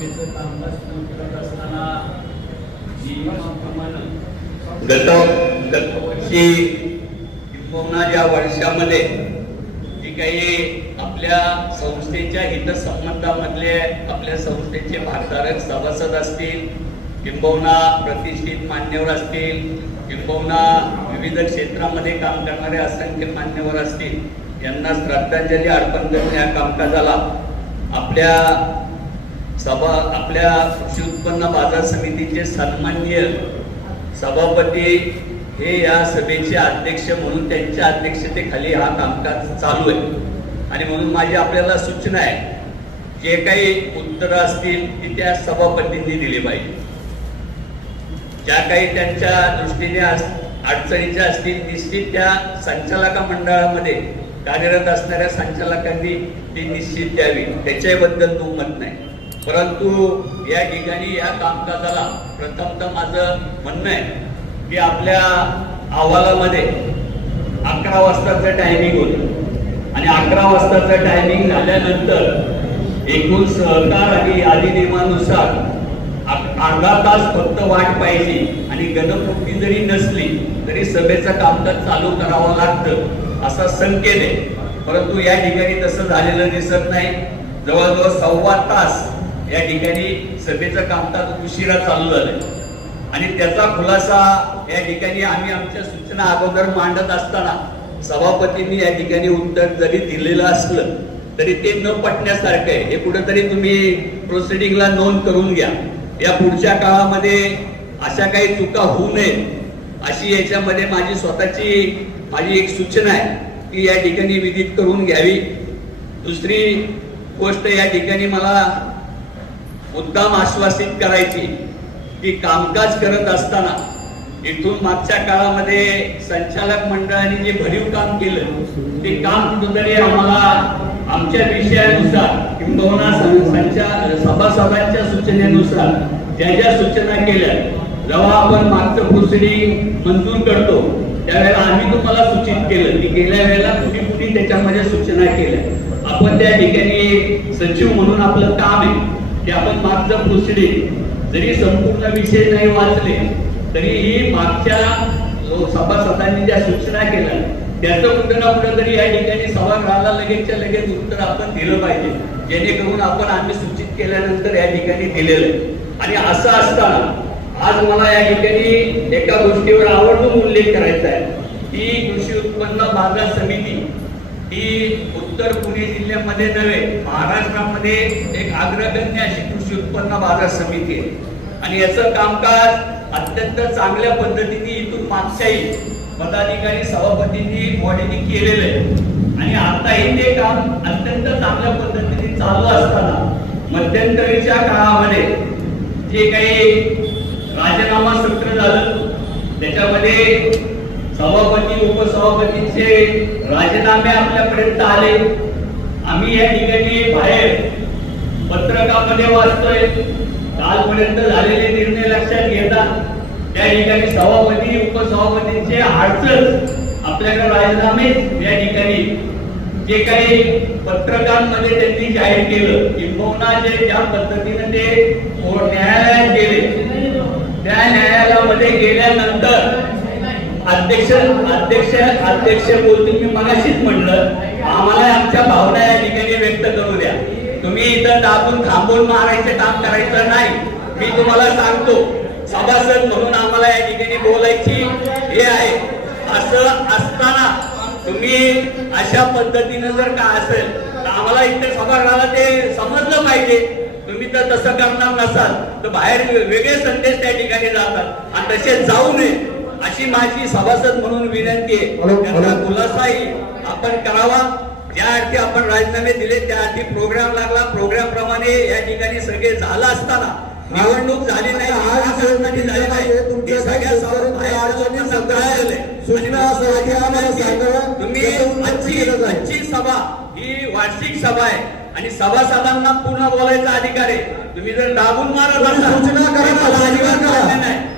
जनतेचं कामकाज गत गतवर्षी किंबहुना वर्षामध्ये जी काही आपल्या संस्थेच्या हितसंबंधामधले आपल्या संस्थेचे भागधारक सभासद असतील किंबहुना प्रतिष्ठित मान्यवर असतील किंबहुना विविध क्षेत्रामध्ये काम करणारे असंख्य मान्यवर असतील यांना श्रद्धांजली अर्पण करणे या कामकाजाला आपल्या सभा आपल्या कृषी उत्पन्न बाजार समितीचे सन्मान्य सभापती हे या सभेचे अध्यक्ष म्हणून त्यांच्या अध्यक्षतेखाली हा कामकाज चालू आहे. आणि म्हणून माझी आपल्याला सूचना आहे जे काही उत्तरं असतील ती त्या सभापतींनी दिली पाहिजे. ज्या काही त्यांच्या दृष्टीने अडचणीच्या असतील निश्चित त्या संचालका मंडळामध्ये कार्यरत असणाऱ्या संचालकांनी ती निश्चित द्यावी. त्याच्याबद्दल दुमत नाही. परंतु या ठिकाणी या कामकाजाला प्रथमतः माझं म्हणणं आहे की आपल्या अहवालामध्ये अकरा वाजताचं टायमिंग होतं. आणि अकरा वाजताचं टायमिंग झाल्यानंतर एकूण सहकार आणि अधिनियमानुसार अर्धा तास फक्त वाट पाहिजे आणि गणपती जरी नसली तरी सभेचं कामकाज चालू करावं लागतं असा संकेत आहे. परंतु या ठिकाणी तसं झालेलं दिसत नाही. जवळजवळ सव्वा तास या ठिकाणी सभेचं कामकाज उशिरा चालू झालंय. आणि त्याचा खुलासा या ठिकाणी आम्ही आमच्या सूचना अगोदर मांडत असताना सभापतींनी या ठिकाणी उत्तर जरी दिलेलं असलं तरी ते न पटण्यासारखं आहे. हे कुठेतरी तुम्ही प्रोसिडिंगला नोंद करून घ्या. या पुढच्या काळामध्ये अशा काही चुका होऊ नयेत. अशी याच्यामध्ये माझी स्वतःची माझी एक सूचना आहे की या ठिकाणी विदित करून घ्यावी. दुसरी गोष्ट या ठिकाणी मला मुद्दाम आश्वासित करायची की कामकाज करत असताना इथून मागच्या काळामध्ये संचालक मंडळाने जे भरीव काम केलं ते काम कुठंतरी आम्हाला आमच्या विषयानुसार किंबहुना संचा सभासदांच्या सूचनेनुसार ज्या ज्या सूचना केल्या जेव्हा आपण मागचं प्रोसिडिंग मंजूर करतो त्यावेळेला आम्ही तुम्हाला सूचित केलं की गेल्या वेळेला कुठे कुठे त्याच्यामध्ये सूचना केल्या. आपण त्या ठिकाणी सचिव म्हणून आपलं काम आहे. की आपण मागचं प्रोसिडिंग जरी संपूर्ण विषय नाही वाचले तरीही मागच्या सभासदांनी ज्या सूचना केल्या त्याचं कुठं ना कुठं तरी या ठिकाणी सभागृहाला लगेचच्या लगेच उत्तर आपण दिलं पाहिजे. जेणेकरून आपण आम्ही सूचित केल्यानंतर या ठिकाणी दिलेलं आहे. आणि असं असताना आज मला या ठिकाणी एका गोष्टीवर आवर्जून उल्लेख करायचा आहे की कृषी उत्पन्न बाजार समिती ही उत्तर पुणे जिल्ह्यामध्ये नव्हे महाराष्ट्रामध्ये एक अग्रगण्य अशी कृषी उत्पन्न बाजार समिती आहे. आणि याचं कामकाज अत्यंत चांगल्या पद्धतीने इथून मागच्याही पदाधिकारी सभापतींनी बॉडीने केलेलं आहे. आणि आताही ते काम अत्यंत चांगल्या पद्धतीने चालू असताना मध्यंतरीच्या काळामध्ये जे काही राजीनामा सत्र झालं त्याच्यामध्ये सभापती उपसभापतींचे राजीनामे आपल्यापर्यंत आले. आम्ही या ठिकाणी बाहेर पत्रकामध्ये वाचतोय. कालपर्यंत झालेले निर्णय लक्षात घेता त्या ठिकाणी सभापती उपसभापतींचे अडचण आपल्याकडे राजीनामे या ठिकाणी. जे काही पत्रकांमध्ये त्यांनी जाहीर केलं किंबहुना जे ज्या पद्धतीने ते अध्यक्ष अध्यक्ष अध्यक्ष बोलतील मी मगाशीच म्हणलं आम्हाला आमच्या भावना या ठिकाणी व्यक्त करू द्या. तुम्ही इथं दाबून थांबून मारायचं काम करायचं नाही. मी तुम्हाला सांगतो सभासद म्हणून आम्हाला या ठिकाणी बोलायची हे आहे. असं असताना तुम्ही अशा पद्धतीनं जर का असेल तर आम्हाला इथे सभागृहाला ते समजलं पाहिजे. तुम्ही तर तसं करणार नसाल तर बाहेर वेगळे संदेश त्या ठिकाणी जातात. आणि तसे जाऊ नये. अशी माझी सभासद म्हणून विनंती आहे त्यांना. खुलासाही आपण करावा ज्या अर्थी आपण राजीनामे दिले त्या अर्थी प्रोग्राम लागला प्रोग्राम प्रमाणे या ठिकाणी सगळे झालं असताना निवडणूक झाली नाही झाली नाही सगळ्या सभा-. तुम्ही आजची. आजची ही वार्षिक सभा आहे आणि सभासदांना पूर्ण बोलायचा अधिकार आहे तुम्ही जर दाबून मारत सूचना करा हे ना, मला सूचना अजिबात करा. मान्य नाही.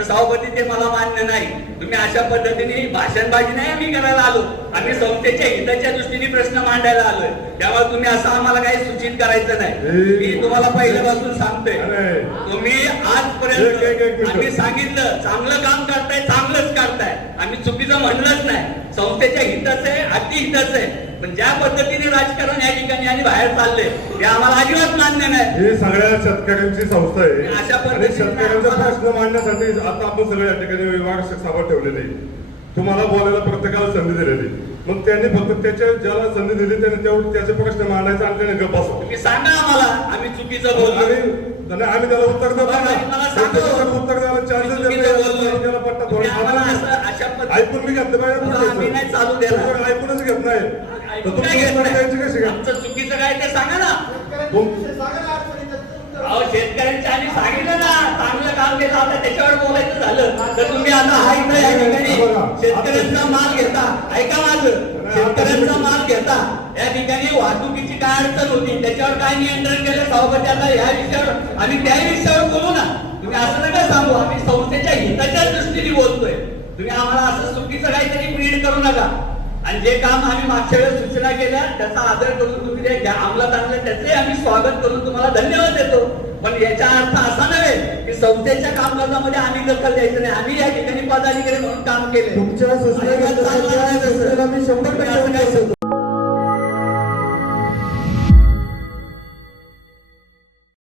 तर सभापती ते मला मान्य नाही. तुम्ही अशा पद्धतीने भाषणबाजी नाही आम्ही करायला आलो. आम्ही संस्थेच्या हिताच्या दृष्टीने प्रश्न मांडायला आलोय. त्यामुळे तुम्ही असं आम्हाला काही सूचित करायचं नाही. मी तुम्हाला पहिल्यापासून सांगतोय. तुम्ही आजपर्यंत. आम्ही सांगितलं चांगलं काम करताय चांगलंच करताय. आम्ही चुकीचं म्हणलंच नाही. संस्थेच्या हिताचं आहे अति हिताचं आहे. पण ज्या पद्धतीने राजकारण या ठिकाणी आणि बाहेर चाललंय ते आम्हाला अजिबात मान्य नाही. ही सगळ्या शेतकऱ्यांची संस्था आहे. अशा आणि पद्धतीने शेतकऱ्यांचा प्रश्न मांडण्यासाठी आता आपण सगळे या ठिकाणी विभाग सभा ठेवलेली. तुम्हाला बोलायला प्रत्येकाला संधी दिलेली मग त्यांनी फक्त त्याच्या ज्याला संधी दिली त्याने तेवढं त्याचे प्रश्न मांडायचे आणि त्याने गप्प सांगा आम्हाला आम्ही चुकीचं बोललो. आणि आम्ही त्याला उत्तर. त्याच्यावर उत्तर द्यायला चान्सेस ऐकून मी घेतलं पाहिजे नाही ऐकूनच घेत नाही. तर तुम्ही नाही? कशी चुकीचं काय ते सांगा ना. अहो शेतकऱ्यांच्या आम्ही सांगितलं ना. चांगलं काम केलं आता त्याच्यावर बोलायचं झालं. तर तुम्ही आता हा इथं या ठिकाणी. शेतकऱ्यांचा माल घेता. ऐका माझं. शेतकऱ्यांचा माल घेता. या ठिकाणी वाहतुकीची काय अडचण होती? त्याच्यावर काय नियंत्रण केलं? सभापती आता या विषयावर आम्ही त्या विषयावर बोलू ना. तुम्ही असं नका सांगू. आम्ही संस्थेच्या हिताच्या दृष्टीने बोलतोय. तुम्ही आम्हाला असं चुकीचं काहीतरी प्रीड करू नका. आणि जे काम आम्ही मागच्या वेळेस सूचना केल्या त्याचा आदर करून तुम्ही जे अंमलात आणलं त्याचे आम्ही स्वागत करून तुम्हाला धन्यवाद देतो. पण याचा अर्थ असा नव्हे संस्थेच्या कामकाजामध्ये आम्ही दखल द्यायचं नाही. आम्ही या ठिकाणी पदाधिकारी म्हणून काम केले तुमच्या. सुचनेला मी शंभर टक्के